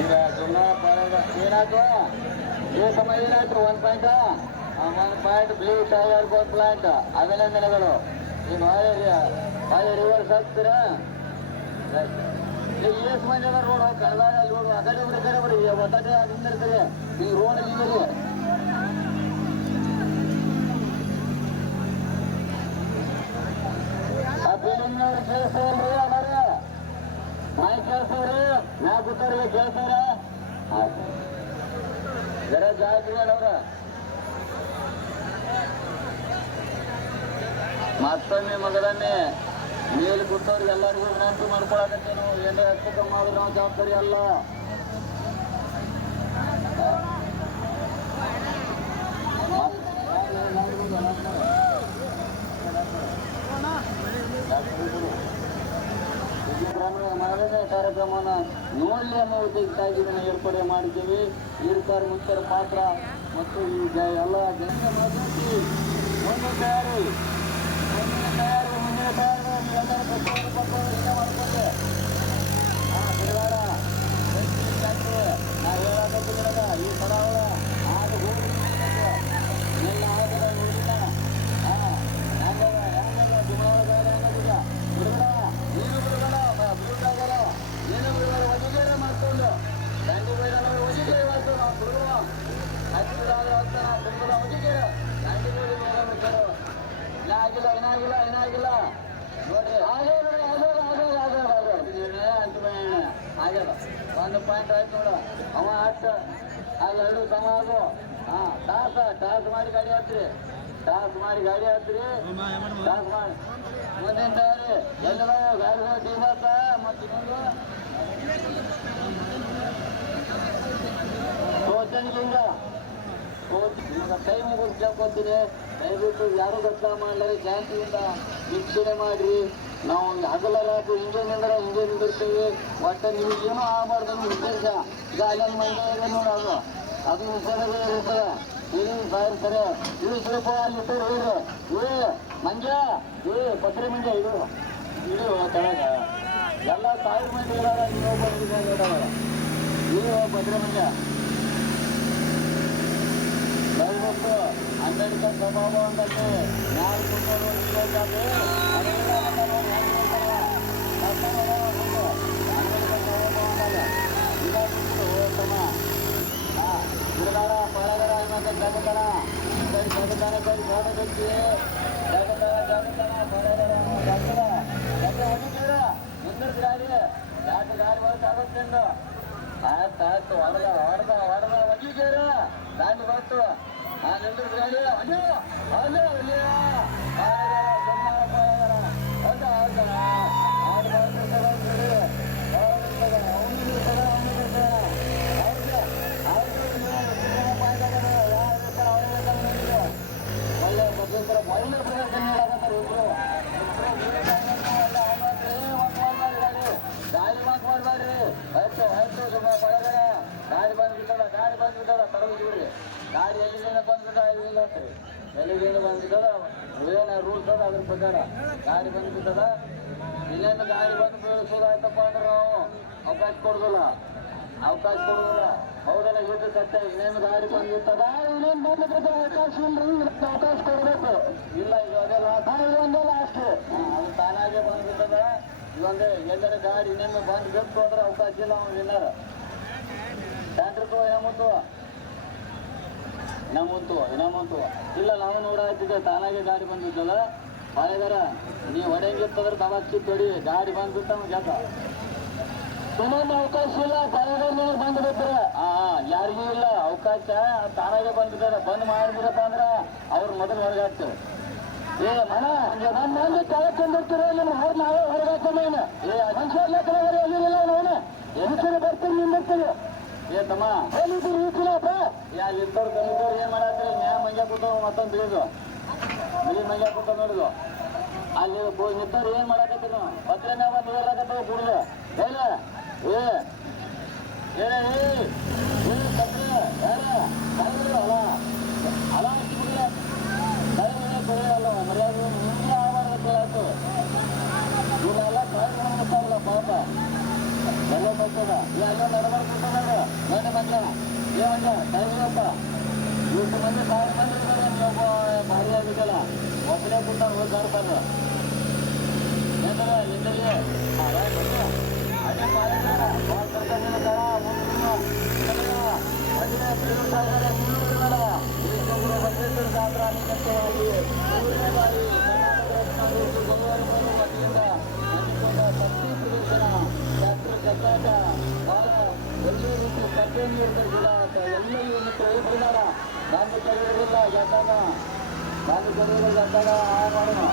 ಈಗ ಸುಮ್ಮನೆ ಏನಾಯ್ತು ಈ ಸಮಯ ಏನಾಯ್ತು ಒಂದು ಪಾಯಿಂಟ್ ಪಾಯಿಂಟ್ ಬ್ಲೂ ಟೈಗರ್ ಒಂದು ಪಾಯಿಂಟ್ ಅಭಿನಂದನೆಗಳು ಈ ಬಾಯಿ ಬಾಯಿ ರಿವರ್ಸ್ ಹಾಕ್ತೀರಾ ಎಷ್ಟು ಮಂದಿ ಅದ ರೋಡ್ ಕಳೆದಾಗ ಅಲ್ಲಿ ರೋಡ್ ಆ ಕಡೆ ಬಿಡಿ ಕಡೆ ಬಿಡಿ ಒತ್ತಾಟ ಆಗಿರ್ತೀರಿ ಈ ರೋಡ್ ಇಲ್ಲಿರಿ ಅವ್ರ ಮತ್ತೊಮ್ಮೆ ಮಗಳನ್ನೇ ಮೇಲೆ ಕೂತವ್ರಿಗೆ ಎಲ್ಲರಿಗೂ ವಿನಂತಿ ಮಾಡ್ಕೊಳಕತ್ತೇನು ಏನಾರ ಹೆಚ್ಚು ಕಮ್ಮಿ ನಾವು ಜವಾಬ್ದಾರಿ ಅಲ್ಲ. ಕಾರ್ಯಕ್ರಮನ ನೋಡಲಿ ಅನ್ನೋ ಉದ್ದೇಶಕ್ಕಾಗಿ ಇದನ್ನು ಏರ್ಪಡೆ ಮಾಡಿದ್ದೀವಿ. ಈರ್ಕಾರ ಮುಖ್ಯರ ಪಾತ್ರ ಮತ್ತು ಈ ಎಲ್ಲ ಜನರ ಮಾತಾಡಿ ಒಂದು ತಯಾರಿ ಮುಂದಿನ ತಯಾರಿ ಮುಂದಿನ ತಯಾರಿ ಎಲ್ಲರ ಪ್ರತಿಯೊಂದು ಬಿಡಬೇಡ ನಾ ಹೇಳಕತ್ತೀನಿ ನಿನಗ ಈ ಪಡಾವಳ ಆಗ ಹೋಗಿ ನಿನ್ನ ಆಗದ ನೋಡಿಲ್ಲ ಹಾಂ ಹೆಂಗದ ಹೆಂಗದ ದಿಮಾವ ಬೇರೆ ಹೆಂಗದಿಲ್ಲ ಬಿಡಬೇಡ ನೀನು ಬಿಡಬೇಡ ಬಿಡುತ್ತಾಗಲ್ಲ ನೀನು ಬಿಡಬೇಡ ಒಜಿಗೇರ ಮಾಡ್ಕೊಂಡು ದಂಡಿ ಬೇಡ ಒಜಿಗೇರ ಮಾಡ್ಕೊಂಡು ನಾವು ಬಿಡುವ ಹಚ್ಚಿದಾಗ ಅಂತ ನಾವು ಬಿಡುವುದ ಒಜಿಗೇರ ದಂಡಿ ಬೇಡ ಮೇಲೆ ಬಿಡ್ತಾರೆ ಏನಾಗಿಲ್ಲ ಏನಾಗಿಲ್ಲ ಏನಾಗಿಲ್ಲ ನೋಡ್ರಿ ಆಗ್ಯದ ಆಗ್ಯದ ಆಗ್ಯದ ಆಗ್ಯದ ಆಗ್ಯದ ಅಂತಿಮ ಆಗ್ಯದ ಒಂದು ಪಾಯಿಂಟ್ ಆಯ್ತು ನೋಡು ಅವ ಹತ್ತು ಎರಡು ಸಮ ಅದು ಹಾ ಟಾಸ್ ಟಾಸ್ ಮಾಡಿ ಗಾಡಿ ಹತ್ರಿ ಟಾಸ್ ಮಾಡಿ ಗಾಡಿ ಹತ್ರಿ ಟಾಸ್ ಮಾಡಿ. ಮುಂದಿನ ಎಲ್ಲ ಗಾಡಿ ಟೀಮ್ ಆತ ಮತ್ತು ಇನ್ನೊಂದು ಮುಗಿದು ಕೇಳ್ಕೊತೀನಿ. ದಯವಿಟ್ಟು ಯಾರು ಗೊತ್ತ ಮಾಡಲಾರಿ ಶಾಂತಿಯಿಂದ ವೀಕ್ಷಣೆ ಮಾಡ್ರಿ. ನಾವು ಹಗಲ ರಾತ್ರಿ ಹಿಂಗೆ ಇಂಜಿನ್ ಹಿಂಗೆ ನಿಂದಿರ್ತೀವಿ ಒಟ್ಟು ಏನೂ ಆಗಬಾರ್ದು ಅನ್ನೋ ಉದ್ದೇಶ. ಅಲ್ಲೊಂದು ಮಂದಿ ನೋಡಿ ಅದು. ಅದು ವಿಷಯದಲ್ಲಿ ಇರ್ತದೆ. ಇಲ್ಲಿ ಬಾರಿ ಸರಿ. ಇದು ಸ್ವಲ್ಪ ಅಲ್ಲಿ ಇಟ್ಟು ಇಡ್ರಿ ಏ ಮಂಜ. ಏ ಪತ್ರಿ ಮಂಜ ಇದು ಇದು ಕೆಳಗ. ಎಲ್ಲ ಸಾವಿರ ಮಂದಿ ಇರೋದ ನೀವು ಬಂದಿದ್ದಾರೆ ನೀವು ಪತ್ರಿ ಮಂಜ. ದಯವಿಟ್ಟು ಅಂಬೇಡ್ಕರ್ ಸ್ವಭಾವ ಅಂತಂದ್ರೆ ಯಾರು ಕುಟುಂಬ ಇರಬೇಕಾದ್ರೆ ಹೊಡೆದ ಹೊಡೆದ ಗಾಡಿ ಅಲ್ಲೇ ಅಲ್ಲೇ ಹೌದಾ ಹೌದಾ ಆಡು ಮಾಡ್ತಿರ್ತಾರೆ ನೋಡಿ ಅವನಿಗೆ ಅವನಿಗೆ ಹೌದಾ ಒಳ್ಳೆ ಮಧ್ಯಂತರ ಒಳ್ಳೆ ಪ್ರದರ್ಶನ ಮಾಡಕತ್ತಾರೆ ಇಬ್ರು ಗಾಡಿ ಮಾತು ಮಾಡಬೇಡ್ರಿ ಆಯ್ತು ಆಯ್ತು ಸುಮ್ಮ ಪಳಗರ ಗಾಡಿ ಬಂದ್ಬಿಟ್ಟದ ಗಾಡಿ ಬಂದ್ಬಿಟ್ಟದ ತರದು ಬಿಡ್ರಿ ಗಾಡಿ ಎಲ್ಲಿಂದ ಬಂದ್ಬಿಟ್ಟ ಎಲ್ಲಿಂದ ಅಂತ್ರಿ. ಎಲ್ಲಿಂದ ಬಂದ್ಬಿಟ್ಟದ ಏನ ರೂಲ್ಸ್ ಅದ ಅದ್ರ ಪ್ರಕಾರ. ಗಾಡಿ ಬಂದ್ಬಿಟ್ಟದ ಇಲ್ಲೇನು ಗಾಡಿ ಬಂದು ಬೀಳಿಸೋದಾಯ್ತಪ್ಪ ಅಂದ್ರೆ ನಾವು ಅವಕಾಶ ಕೊಡೋದಿಲ್ಲ. ಅವಕಾಶ ಕೊಡೋದಿಲ್ಲ. ಹೌದಲ್ಲ, ಇದು ಸತ್ಯ. ಇನ್ನೇನು ಗಾಡಿ ಬಂದಿರ್ತದ ಇನ್ನೇನು ಬಂದಿರ್ತದ ಅವಕಾಶ ಅವಕಾಶ ಕೊಡಬೇಕು. ಇಲ್ಲ, ಇದು ಲಾಸ್ಟ್ ಗಾಡಿ ಒಂದಲ್ಲ ಅಷ್ಟೇ ಅದು ತಾನಾಗೆ ಬಂದ್ಬಿಟ್ಟದ. ಇವೊಂದೇ ಎಲ್ಲರ ಗಾಡಿ ಇನ್ನೇನು ಬಂದ್ ಬೇಕು ಅಂದ್ರೆ ಅವಕಾಶ ಇಲ್ಲ, ಅವ್ನು ವಿನ್ನರ್ ಟ್ಯಾಂಟ್ರಿಕ್ ಏನಮ್ಮಂತು ಇನ್ನಮಂತು ಇನ್ನಮಂತು ಇಲ್ಲ, ನಾವು ನೋಡಾಯ್ತಿದ್ದೆ ತಾನಾಗೆ ಗಾಡಿ ಬಂದಿದ್ದಲ್ಲ. ಬಾಳೆಗಾರ ನೀವು ಹೊಡೆಯಂಗಿತ್ತಂದ್ರೆ ದಬಾಕಿ ತೊಡಿ, ಗಾಡಿ ಬಂದ್ಬಿಟ್ಟ ಗೆದ್ದ ಸುಮ್ಮನೆ ಅವಕಾಶ ಇಲ್ಲ ಪರಗಡೆ ಬಂದು ಆ ಯಾರಿಗೂ ಇಲ್ಲ, ಅವಕಾಶ ತಾನಾಗೆ ಬಂದಿದ್ದಾರೆ, ಬಂದ್ ಮಾಡಿದ್ರಪ್ಪ ಅಂದ್ರೆ ಅವ್ರ ಮೊದಲು ಹೊರಗೆ ಹಾಕ್ತಾರೆ ಏ, ಮನ ನಮ್ಮ ಮಂದಿ ಕೆಳಗೆ ತಂದಿರ್ತೀರ ಹೊರ ನಾವೇ ಏ ಮನುಷ್ಯ ಲೆಕ್ಕದವರೆ ಎಲ್ಲಿರಲ್ಲ ನಾನು ಎದಕ್ಕೆ ಬರ್ತೀನಿ ನಿಂದಿರ್ತೀವಿ ಏ ತಮ್ಮ ಎಲ್ಲಿದ್ದು ರೀತಿಲಪ್ಪ ಯಾ, ಇದ್ದವ್ರು ತಂದಿದ್ದವ್ರು ಏನು ಮಾಡತ್ತೀರಿ ಮ್ಯಾ ಮಂಗ್ಯ ಕೂತಾವ ಮತ್ತೊಂದು ತಿಳಿದು. ಬಿಳಿ ಮಂಗ್ಯ ಕೂತ ನೋಡಿದು. ಅಲ್ಲಿ ನಿಂತವ್ರು ಏನು ಮಾಡಕತ್ತೀರಿ ನೀವು? ಪತ್ರ ಮ್ಯಾಗ ಬಂದು ಹೇಳ. ಏ. ಏ. ಪತ್ರ ಯಾರ? ಕಳೆದ್ರು ಅಲ್ಲ. ಮರ್ಯಾದೆ ಮುಂದೆ ಆವಾಗ ಆಯ್ತು ಇವನ್ನೆಲ್ಲ ಕಳೆದು ಎಲ್ಲ ಬರ್ತದ ಎಲ್ಲ ನಡಬಾರ್ದು ನೋಡಿ ಮಂಜ ರೇವಣ್ಣ ಸಾಯಿಬಪ್ಪ ಇಷ್ಟು ಮಂದಿ ಸಾವಿರ ಮಂದಿ ಇದ್ದಾರೆ ನೀವೊಬ್ಬ ಭಾರಿ ಆಗಿದ್ದಲ್ಲ ಒಬ್ಬನೇ ಕೂತಾರ ಹೋಗಿ ಸ್ಪರ್ಧೆ ನೀಡಿದ ಎಲ್ಲ ಮಿತ್ರ ಹೇಳ್ತಿದ್ದಾರ ನಾನು ಕರೆಯೋದಿಲ್ಲ ಗೆದ್ದಾಗ ನಾನು ಹಾಳು ಮಾಡೋಣ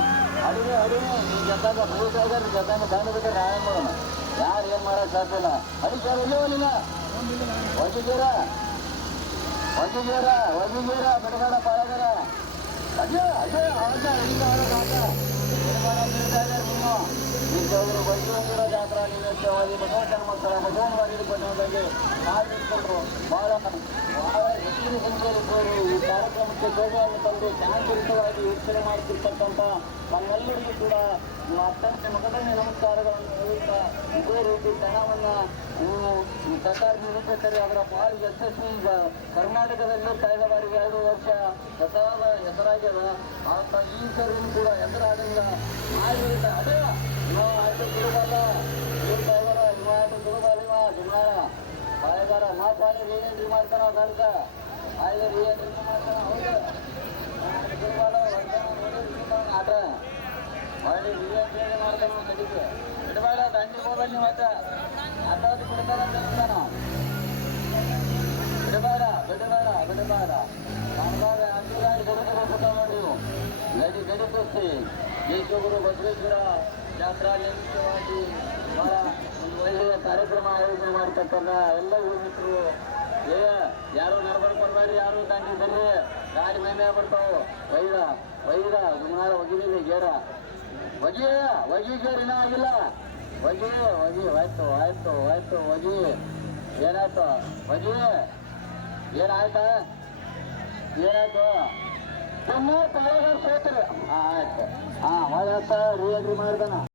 ಅಡಿಗೆ ಅಡುಗೆ ನೀವು ಗೆದ್ದಾಗ ಆಗಾರ ಗೆದ್ದಾಗ ದಾನ ಬೇಕಾದ್ರೆ ನ್ಯಾಯ ಮಾಡೋಣ ಯಾರು ಏನು ಮಾಡೋಕೆ ಸಾಧ್ಯ ಇಲ್ಲ ಅಡಿಕೆ ಅವತ್ತ ಈಗ ಅವರ ಮಾತ ಬಿಡಬೇಡ ನೀಡಿದಾಗ ನೀವು ನಿಜವಾಗ್ಲೂ ಬಸವೇಶ್ವರ ಜಾತ್ರಾ ಭಗವಂತನ ಮಕ್ಕಳ ಬಂದವರಿಗೆ ನಾವು ನಿಂತ್ಕೊಂಡ್ರು ಬಹಳ ಬಹಳ ಹೆಚ್ಚಿನ ಸಂಖ್ಯೆಯಲ್ಲಿದ್ದವರು ಈ ಕಾರ್ಯಕ್ರಮಕ್ಕೆ ತಂದು ಶಾಂತಿಯುತವಾಗಿ ವೀಕ್ಷಣೆ ಮಾಡುತ್ತಿರ್ತಕ್ಕಂಥ ನಮ್ಮೆಲ್ಲರಿಗೂ ಕೂಡ ಅತ್ಯಂತ ಮೊದಲನೇ ನಮಸ್ಕಾರಗಳನ್ನು ಹೇಳುತ್ತಾ ಇದೇ ರೀತಿ ಈ ಸರ್ಕಾರ ನಿರೂಪಿಸರಿ ಅದರ ಭಾಳ ಯಶಸ್ವಿ ಈಗ ಕರ್ನಾಟಕದಲ್ಲಿ ಕಳೆದ ಬಾರಿಗೆ ಎರಡು ವರ್ಷ ಹೆಸರಾದ ಹೆಸರಾಗ್ಯದ ಈ ಸರಿನೂ ಕೂಡ ಹೆಸರಾಗಲಿಲ್ಲ ಆಗಿಲ್ಲ ಅದೇ ನಾವು ಆಯ್ತು ರೀಎಂಟ್ರಿ ಮಾಡ್ತಾನ ಕಲ್ಕ ಅಲ್ಲಿ ರೀಎಂಟ್ರಿ ಮಾಡ್ತಾನ ಹೌದು ಆಟ ಮಾಡಿ ರೀಎಂಟ್ರಿ ಮಾಡ್ತಾನ ಕಡಿಗೆ ಬಿಡಬೇಡ ದಂಡಿಗೆ ಹೋಗಲ್ಲ ಮತ್ತೆ ಅದಾದ್ರು ಬಿಡ್ತಾರ ಅಂತ ಬಿಡಬೇಡ ಬಿಡಬೇಡ ಬಿಡಬೇಡ ಕಾಣಬಾರ ಅಂಗಡಿಗಾಡಿ ಗಡಿಗೆ ಬಿಟ್ಟ ನೋಡಿ ಯೇಸುಗುರು ಬಸವೇಶ್ವರ ಜಾತ್ರಾ ನಿಮಿತ್ತವಾಗಿ ಬಹಳ ಒಂದು ಒಳ್ಳೆಯ ಕಾರ್ಯಕ್ರಮ ಆಯೋಜನೆ ಮಾಡ್ತಕ್ಕಂಥ ಎಲ್ಲ ಯುವ ಮಿತ್ರರು ಏ, ಯಾರು ಬರಬೇಡಿ ಯಾರು ದಾಂಡಿ ಬರ್ರಿ. ಗಾಡಿ ಮೇಲೆ ಬರ್ತಾವು ವೈರ ವೈರ ಸುಮಾರು ಒಗಿದೀನಿ ಗೇರ. ಒಗಿ ಒಗಿ ಗೇರಿನ ಆಗಿಲ್ಲ. ಒಗಿ ಒಗಿ ಆಯ್ತು ಆಯ್ತು ಆಯ್ತು ಒಗಿ. ಏನಾಯ್ತು? ಒಗಿ, ಏನಾಯ್ತಾ? ಏನಾಯ್ತು? ಸೋತ್ರಿ ಆಯ್ತು. ಹಾ ಒಳ್ಳೆ ರೀ ಮಾಡ್ದಾನ